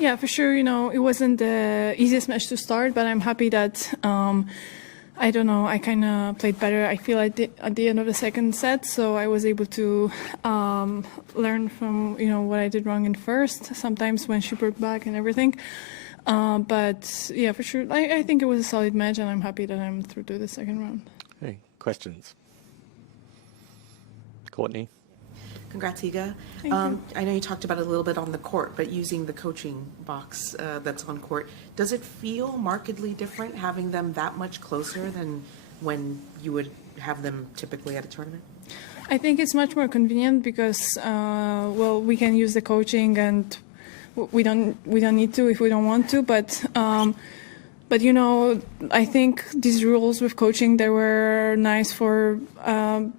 Yeah, for sure. It wasn't the easiest match to start, but I'm happy that I don't know. I kind of played better. I feel at the end of the second set, so I was able to learn from what I did wrong in first. Sometimes when she broke back and everything. But yeah, for sure, I think it was a solid match, and I'm happy that I'm through to the second round. Hey, questions? Courtney? Congrats, Iga. I know you talked about it a little bit on the court, but using the coaching box that's on court, does it feel markedly different having them that much closer than when you would have them typically at a tournament? I think it's much more convenient because, well, we can use the coaching and we don't need to if we don't want to, but I think these rules with coaching, they were nice for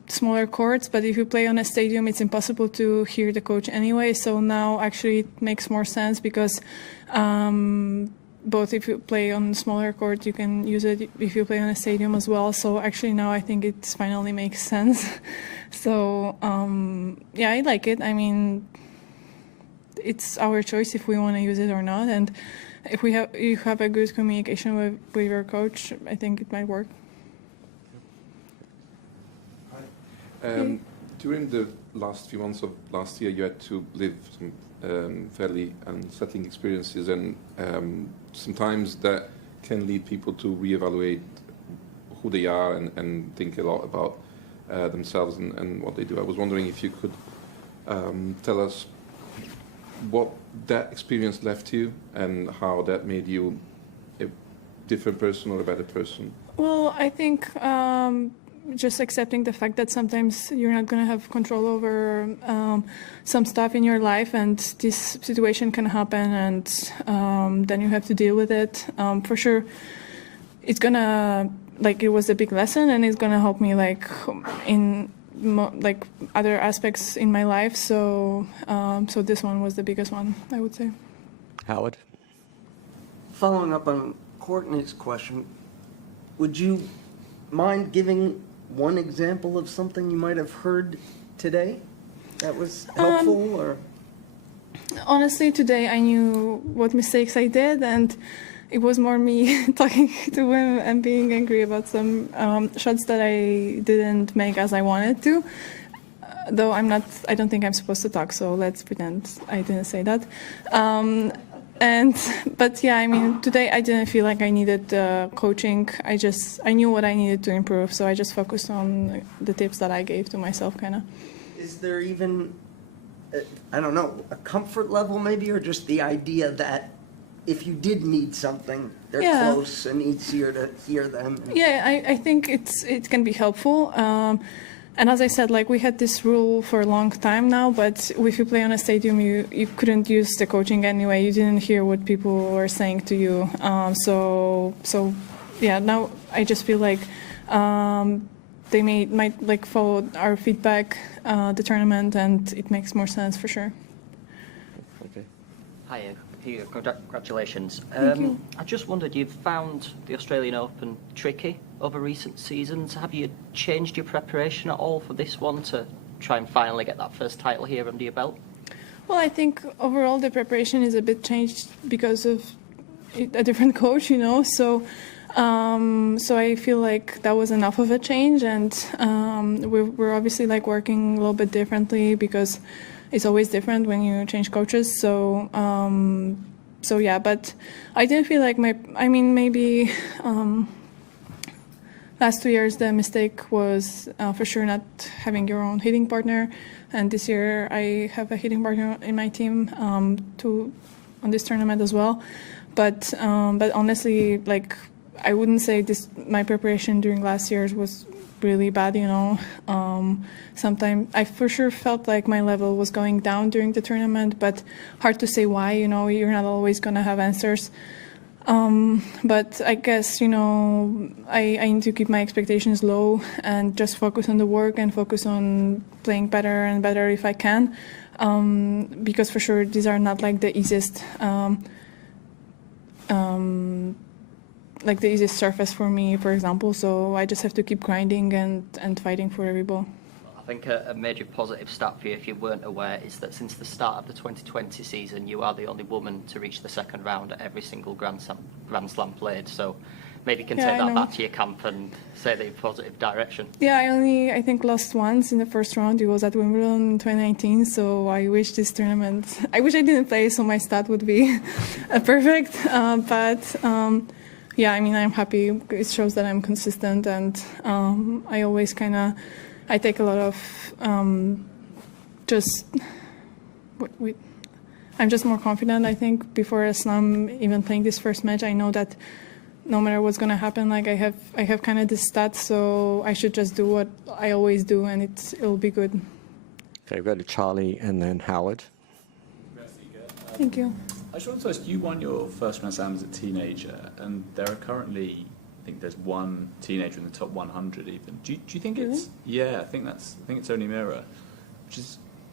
smaller courts, but if you play on a stadium, it's impossible to hear the coach anyway. So now actually it makes more sense because both if you play on smaller court, you can use it if you play on a stadium as well. So actually now I think it finally makes sense. So yeah, I like it. I mean, it's our choice if we want to use it or not. And if you have a good communication with your coach, I think it might work. During the last few months of last year, you had to live some fairly unsettling experiences, and sometimes that can lead people to reevaluate who they are and think a lot about themselves and what they do. I was wondering if you could tell us what that experience left you and how that made you a different person or a better person. Well, I think just accepting the fact that sometimes you're not going to have control over some stuff in your life, and this situation can happen, and then you have to deal with it. For sure, it's gonna, it was a big lesson, and it's gonna help me in other aspects in my life. So so this one was the biggest one, I would say. Howard? Following up on Courtney's question, would you mind giving one example of something you might have heard today that was helpful? Or honestly, today I knew what mistakes I did, and it was more me talking to him and being angry about some shots that I didn't make as I wanted to. Though I don't think I'm supposed to talk, so let's pretend I didn't say that. But yeah, I mean, today I didn't feel like I needed coaching. I knew what I needed to improve, so I just focused on the tips that I gave to myself, kind of. Is there even, I don't know, a comfort level maybe, or just the idea that if you did need something, they're close and easier to hear them? Yeah, I think it can be helpful. And as I said, we had this rule for a long time now, but if you play on a stadium, you couldn't use the coaching anyway. You didn't hear what people were saying to you. So yeah, now I just feel like they might follow our feedback, the tournament, and it makes more sense for sure. Okay. Hi, Iga, congratulations. Thank you. I just wondered, you've found the Australian Open tricky over recent seasons. Have you changed your preparation at all for this one to try and finally get that first title here under your belt? Well, I think overall the preparation is a bit changed because of a different coach, so I feel like that was enough of a change, and we're obviously working a little bit differently because it's always different when you change coaches. So yeah, but I didn't feel like maybe last 2 years the mistake was for sure not having your own hitting partner, and this year I have a hitting partner in my team on this tournament as well. But honestly, I wouldn't say my preparation during last year's was really bad, Sometimes I for sure felt like my level was going down during the tournament, but hard to say why, you're not always going to have answers. But I guess, I need to keep my expectations low and just focus on the work and focus on playing better and better if I can. Because for sure these are not the easiest the easiest surface for me, for example, so I just have to keep grinding and fighting for every ball. I think a major positive stat for you, if you weren't aware, is that since the start of the 2020 season, you are the only woman to reach the second round at every single Grand Slam played. So maybe you can take that back to your camp and say the positive direction. Yeah, I think, lost once in the first round. It was at Wimbledon in 2019, so I wish this tournament... I wish I didn't play, so my stat would be perfect. Yeah, I mean, I'm happy. It shows that I'm consistent, and I always I take a lot of I'm just more confident, I think, before a slam, even playing this first match. I know that no matter what's going to happen, like I have kind of this stat, so I should just do what I always do, and it'll be good. Okay, we'll go to Charlie and then Howard. Thank you. I just wanted to ask, you won your first Grand Slam as a teenager, and there are currently, I think there's one teenager in the top 100 even. Do you think it's... Yeah, I think it's only Mira.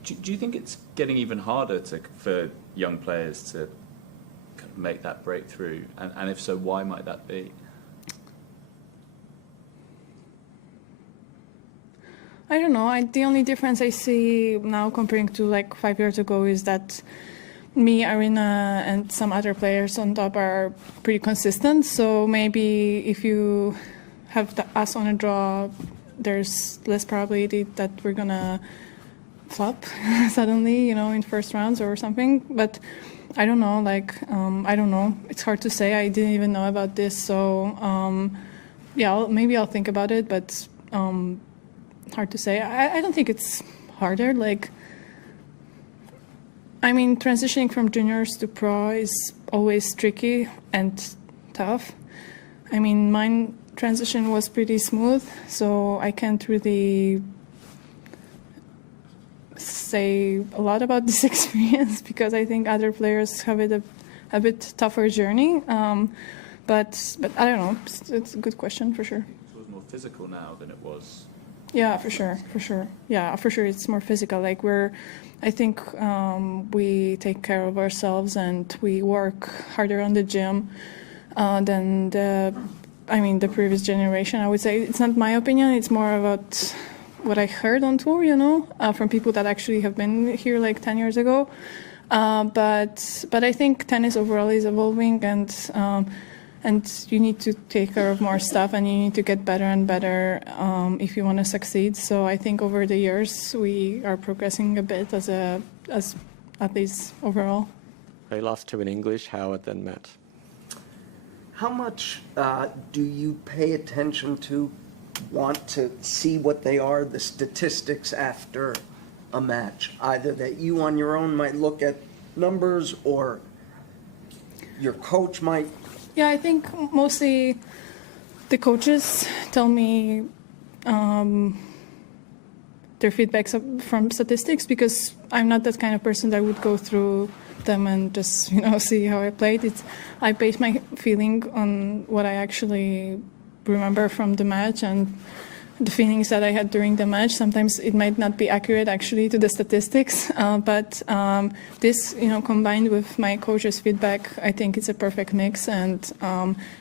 Do you think it's getting even harder for young players to kind of make that breakthrough? And if so, why might that be? I don't know. The only difference I see now comparing to like 5 years ago is that me, Arina, and some other players on top are pretty consistent. So maybe if you have us on a draw, there's less probability that we're gonna flop suddenly, in first rounds or something. But I don't know. I don't know. It's hard to say. I didn't even know about this. So yeah, maybe I'll think about it. But hard to say. I don't think it's harder. I mean, transitioning from juniors to pro is always tricky and tough. I mean, mine transition was pretty smooth, so I can't really say a lot about this experience because I think other players have it a bit tougher journey. But I don't know. It's a good question for sure. So it's more physical now than it was. Yeah, for sure. Yeah, for sure, it's more physical. I think we take care of ourselves and we work harder on the gym than the previous generation. I would say it's not my opinion. It's more about what I heard on tour, from people that actually have been here 10 years ago. But I think tennis overall is evolving, and you need to take care of more stuff, and you need to get better and better if you want to succeed. So I think over the years we are progressing a bit as athletes overall. Okay, last two in English, Howard then Matt. How much do you pay attention to, want to see what they are, the statistics after a match? Either that you on your own might look at numbers or your coach might. Yeah, I think mostly the coaches tell me their feedbacks from statistics, because I'm not that kind of person that would go through them and just see how I played. I base my feeling on what I actually remember from the match and the feelings that I had during the match. Sometimes it might not be accurate actually to the statistics, but this, combined with my coach's feedback, I think it's a perfect mix, and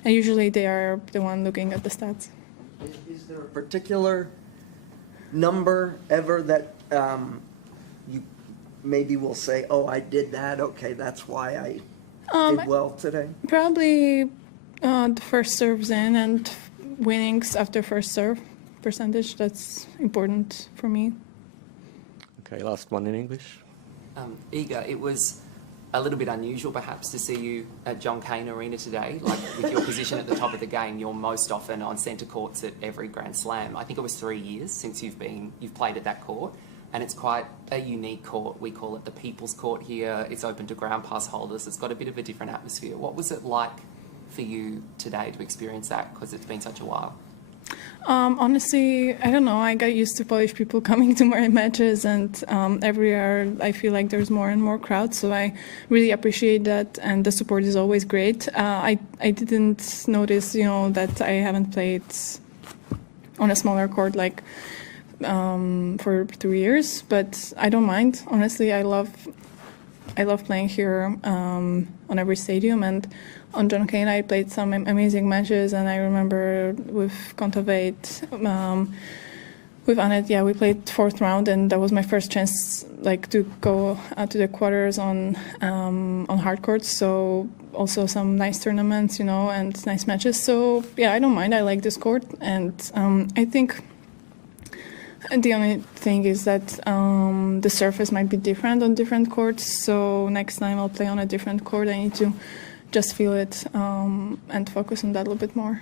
usually they are the one looking at the stats. Is there a particular number ever that you maybe will say, oh, I did that, okay, that's why I did well today? Probably the first serves in and winnings after first serve percentage. That's important for me. Okay, last one in English. Iga, it was a little bit unusual perhaps to see you at John Cain Arena today. With your position at the top of the game, you're most often on centre courts at every Grand Slam. I think it was 3 years since you've played at that court, and it's quite a unique court. We call it the People's Court here. It's open to ground pass holders. It's got a bit of a different atmosphere. What was it like for you today to experience that, because it's been such a while? Honestly, I don't know. I got used to Polish people coming to my matches, and every year I feel like there's more and more crowds, so I really appreciate that, and the support is always great. I didn't notice, that I haven't played on a smaller court for 3 years, but I don't mind. Honestly, I love playing here on every stadium, and on John Cain I played some amazing matches, and I remember with Kontaveit With Annette, yeah, we played 4th round, and that was my first chance, like, to go to the quarters on hard courts. So also some nice tournaments, you know, and nice matches. So yeah, I don't mind. I like this court, and I think the only thing is that the surface might be different on different courts. So next time I'll play on a different court. I need to just feel it and focus on that a little bit more.